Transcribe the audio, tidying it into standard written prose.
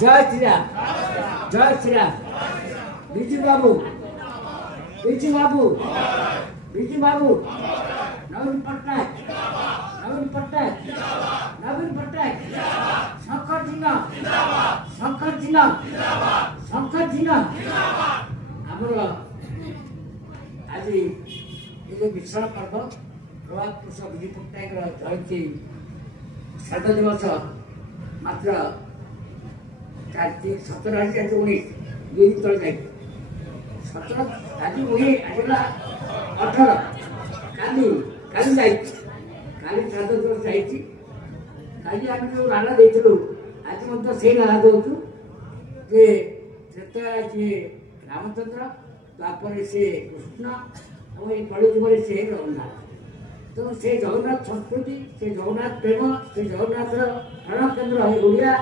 जय श्री राम जय श्री राम बिजू बाबू बिजू बाबू बिजू बाबू नवीन पट्टनायक नवीन पट्टनायक नवीन पट्टनायक शंकर जिना शंकर जिना शंकर जिना आमर आज ये जो विशाल पर्व प्रभात पुरुष विजु पट्टनायक जयंती श्राद्ध दिवस मात्र 17 आज 19 2 दिन तले जाए 17 आज 19 आज 18 काली काली जाए काली श्राद्ध दिवस जाए आम जो नारा देलु आज से नारा दौचु जे रामचंद्र तापर से कृष्ण और ये कलिजुग से जगन्नाथ तो से जगन्नाथ संस्कृति से जगन्नाथ प्रेम से जगन्नाथ प्राण केन्द्र ओडिया